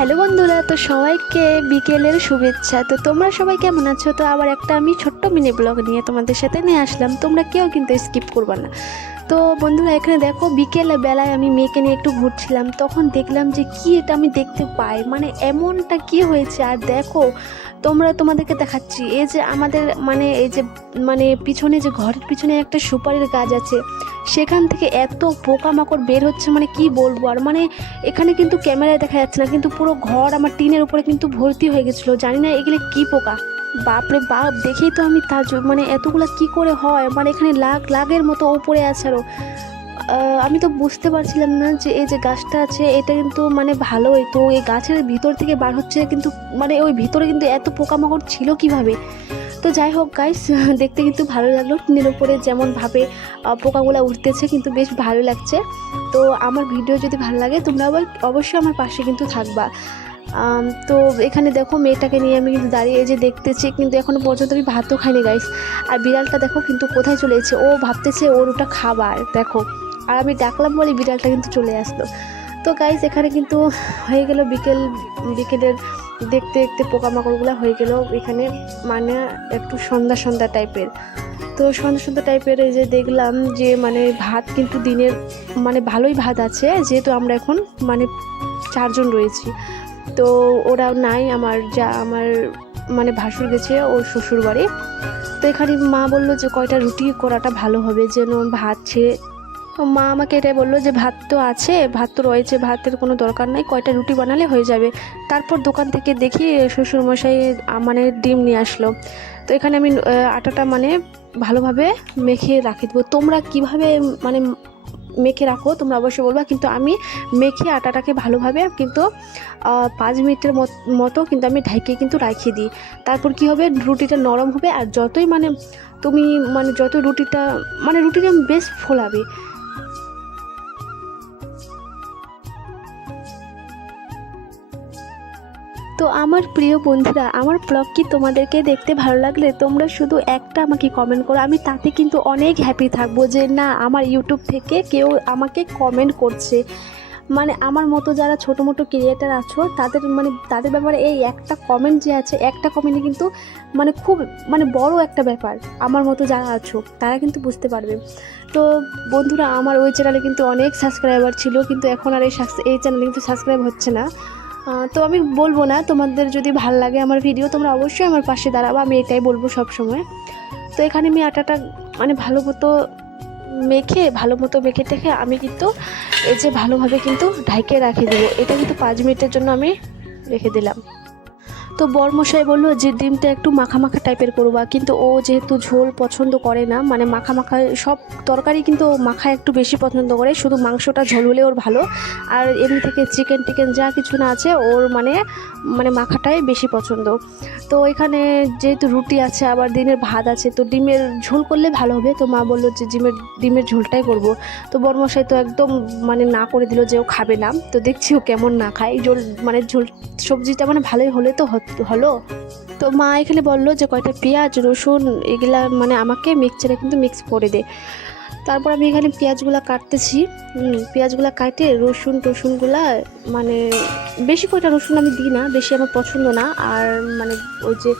Hello বন্ধুরা, তো সবাইকে বিকেলের শুভেচ্ছা। তো তোমরা সবাই কেমন আছো? তো আবার একটা আমি ছোট্ট মিনি ব্লগ নিয়ে তোমাদের সাথে নিয়ে আসলাম, তোমরা কেউ কিন্তু স্কিপ করবে না। তো বন্ধুরা, এখানে দেখো বিকেল বেলায় আমি মেয়েকে নিয়ে একটু ঘুরছিলাম, তখন দেখলাম যে কি এটা আমি দেখতে পাই, মানে এমনটা কি হয়েছে। আর দেখো তোমাদেরকে দেখাচ্ছি, এই যে আমাদের এই যে পিছনে যে ঘরের পিছনে একটা সুপারির গাছ আছে, সেখান থেকে এত পোকামাকড় বের হচ্ছে, মানে কি বলবো। আর এখানে কিন্তু ক্যামেরায় দেখা যাচ্ছে না, কিন্তু পুরো ঘর আমার টিনের উপরে কিন্তু ভর্তি হয়ে গেছিলো। জানি না এগুলো কি পোকা, বাপরে বাপ। দেখেই তো আমি এতগুলা কি করে হয়, এখানে লাগের মতো উপরে আছে আরো। আমি তো বুঝতে পারছিলাম না যে এই যে গাছটা আছে এটা কিন্তু ভালোই, তো এই গাছের ভিতর থেকে বার হচ্ছে, কিন্তু ওই ভিতরে কিন্তু এত পোকামাকড় ছিল কিভাবে। তো যাই হোক গাইস, দেখতে কিন্তু ভালো লাগলো, টিনের উপরে যেমনভাবে পোকাগুলো উঠতেছে, কিন্তু বেশ ভালো লাগছে। তো আমার ভিডিও যদি ভালো লাগে তোমরা আবার অবশ্যই আমার পাশে কিন্তু থাকবা। তো এখানে দেখো মেয়েটাকে নিয়ে আমি কিন্তু দাঁড়িয়ে যে দেখতেছি, কিন্তু এখনও পর্যন্ত আমি ভাতও খাইনি গাইস। আর বিড়ালটা দেখো কিন্তু কোথায় চলে এসেছে, ও ভাবতেছে ওর ওটা খাবার, দেখো। আর আমি ডাকলাম বলে বিড়ালটা কিন্তু চলে আসলো। তো গাইস এখানে কিন্তু হয়ে গেল বিকেলের দেখতে দেখতে পোকামাকড়গুলো হয়ে গেল এখানে, একটু সন্ধ্যা সন্ধ্যা টাইপের। তো সন্ধ্যা সন্ধ্যা টাইপের এই যে দেখলাম যে ভাত কিন্তু দিনের ভালোই ভাত আছে, যেহেতু আমরা এখন 4জন রয়েছি। তো ওরা নাই, আমার ভাসুর গেছে ওর শ্বশুর বাড়ি। তো এখানে মা বললো যে কয়টা রুটি করাটা ভালো হবে, যেন ভাত ছেড়ে। তো মা আমাকে এটাই বললো যে ভাত তো আছে, ভাত তো রয়েছে, ভাতের কোনো দরকার নাই, কয়টা রুটি বানালে হয়ে যাবে। তারপর দোকান থেকে দেখি শ্বশুরমশাই ডিম নিয়ে আসলো। তো এখানে আমি আটাটা ভালোভাবে মেখে রাখি দেবো। তোমরা কীভাবে মেখে রাখো তোমরা অবশ্যই বলবা, কিন্তু আমি মেখে আটাটাকে ভালোভাবে কিন্তু 5 মিনিটের মতো কিন্তু আমি ঢেকে কিন্তু রাখিয়ে দিই। তারপর কি হবে, রুটিটা নরম হবে, আর যতই তুমি যত রুটিটা বেশ ফোলাবে। তো আমার প্রিয় বন্ধুরা, আমার ব্লগ কি তোমাদেরকে দেখতে ভালো লাগলে তোমরা শুধু একটা আমাকে কমেন্ট করো, আমি তাতে কিন্তু অনেক হ্যাপি থাকবো যে না, আমার ইউটিউব থেকে কেউ আমাকে কমেন্ট করছে। আমার মতো যারা ছোটো মোটো ক্রিয়েটার আছো তাদের ব্যাপারে এই একটা কমেন্ট যে আছে, একটা কমেন্টে কিন্তু খুব বড় একটা ব্যাপার। আমার মতো যারা আছো তারা কিন্তু বুঝতে পারবে। তো বন্ধুরা, আমার ওই চ্যানেলে কিন্তু অনেক সাবস্ক্রাইবার ছিল, কিন্তু এখন আর এই চ্যানেলে কিন্তু সাবস্ক্রাইব হচ্ছে না। তো আমি বলবো না, তোমাদের যদি ভাল লাগে আমার ভিডিও তোমরা অবশ্যই আমার পাশে দাঁড়াবো, আমি এটাই বলবো সব সময়। তো এখানে আমি আটাটা ভালো মতো মেখে টেখে আমি কিন্তু এই যে ভালোভাবে কিন্তু ঢাইকে রেখে দেবো। এটা কিন্তু 5 মিনিটের জন্য আমি রেখে দিলাম। তো বরমশাই বললো যে ডিমটা একটু মাখা মাখা টাইপের করবা, কিন্তু ও যেহেতু ঝোল পছন্দ করে না, মাখা মাখা সব তরকারি কিন্তু মাখা একটু বেশি পছন্দ করে, শুধু মাংসটা ঝোল হলে ওর ভালো। আর এমনি থেকে চিকেন টিকেন যা কিছু না আছে ওর মাখাটাই বেশি পছন্দ। তো এখানে যেহেতু রুটি আছে আবার দিনের ভাত আছে, তো ডিমের ঝোল করলে ভালো হবে। তো মা বললো যে ডিমের ঝোলটাই করব। তো বরমশাই তো একদম না করে দিল যে ও খাবে না। তো দেখছি ও কেমন না খায় ঝোল সবজিটা ভালোই হলে তো হলো। তো মা এখানে বললো যে কয়টা পেঁয়াজ রসুন এগুলা আমাকে মিক্সচারে কিন্তু মিক্স করে দে। তারপর আমি এখানে পেঁয়াজগুলা কাটতেছি, পেঁয়াজগুলা কাটে রসুনগুলা বেশি কয়টা রসুন আমি দিই না, বেশি আমার পছন্দ না। আর ওই যে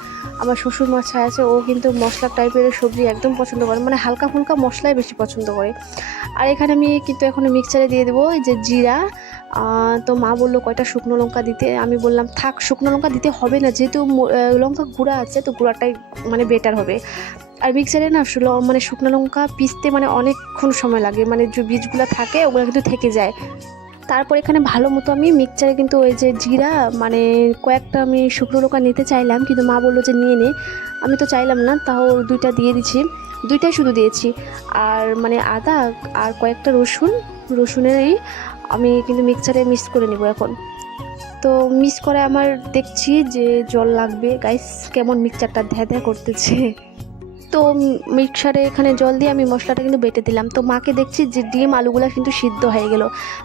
আমার শ্বশুর মশাই আছে, ও কিন্তু মশলা টাইপের সবজি একদম পছন্দ করে, হালকা ফুলকা মশলাই বেশি পছন্দ করে। আর এখানে আমি কিন্তু এখন মিক্সচারে দিয়ে দেবো এই যে জিরা। তো মা বললো কয়টা শুকনো লঙ্কা দিতে, আমি বললাম থাক, শুকনো লঙ্কা দিতে হবে না, যেহেতু লঙ্কা গুঁড়া আছে, তো গুঁড়াটাই বেটার হবে। আর মিক্সারে না শুকনো লঙ্কা পিষতে অনেকক্ষণ সময় লাগে, যে বীজগুলো থাকে ওগুলো কিন্তু থেকে যায়। তারপর এখানে ভালো মতো আমি মিক্সচারে কিন্তু ওই যে জিরা কয়েকটা আমি শুকনো লঙ্কা নিতে চাইলাম, কিন্তু মা বললো যে নিয়ে নে। আমি তো চাইলাম না, তাও 2টা দিয়ে দিচ্ছি, 2টাই শুধু দিয়েছি। আর আদা আর কয়েকটা রসুনেরই আমি কিন্তু মিক্সচারে মিক্স করে নেব এখন। তো মিক্স করে আমার দেখছি যে জল লাগবে গাইস, কেমন মিক্সচারটা ধ্যাঁ করতেছে। তো মিক্সারে এখানে জল দিয়ে আমি মশলাটা কিন্তু বেটে দিলাম। তো মাকে দেখছি যে ডিম আলুগুলো কিন্তু সিদ্ধ হয়ে গেল।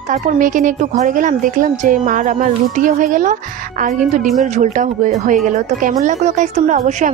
তারপর মেয়েকে নিয়ে একটু ঘরে গেলাম, দেখলাম যে আমার রুটিও হয়ে গেল আর কিন্তু ডিমের ঝোলটাও হয়ে গেল। তো কেমন লাগলো গাইস তোমরা অবশ্যই আমাকে